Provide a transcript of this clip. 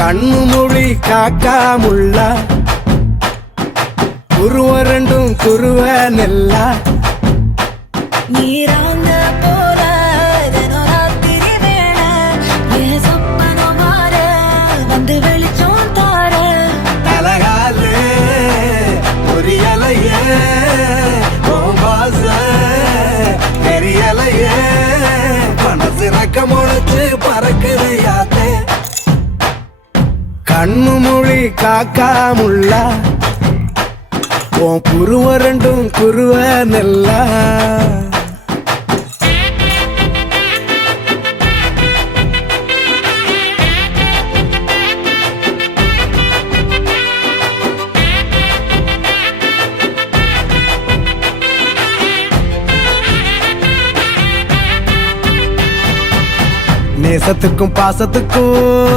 கண்ணு மொழி காக்காமுள்ள குருவ ரெண்டும் குருவ நெல்லா நீராங்க போல ராத்திரி வேளை என் சொப்பனம் மாற வந்து வெளிச்சம் தார அழகாலே பொரியலையே பாச தெரியலையே மனசு ரக்க முளைச்சு பறக்குது யாத்தே கண்ணு மொழி காக்காமுள்ள உன் குருவ ரெண்டும் குருவ நெல்லா நேசத்துக்கும் பாசத்துக்கும்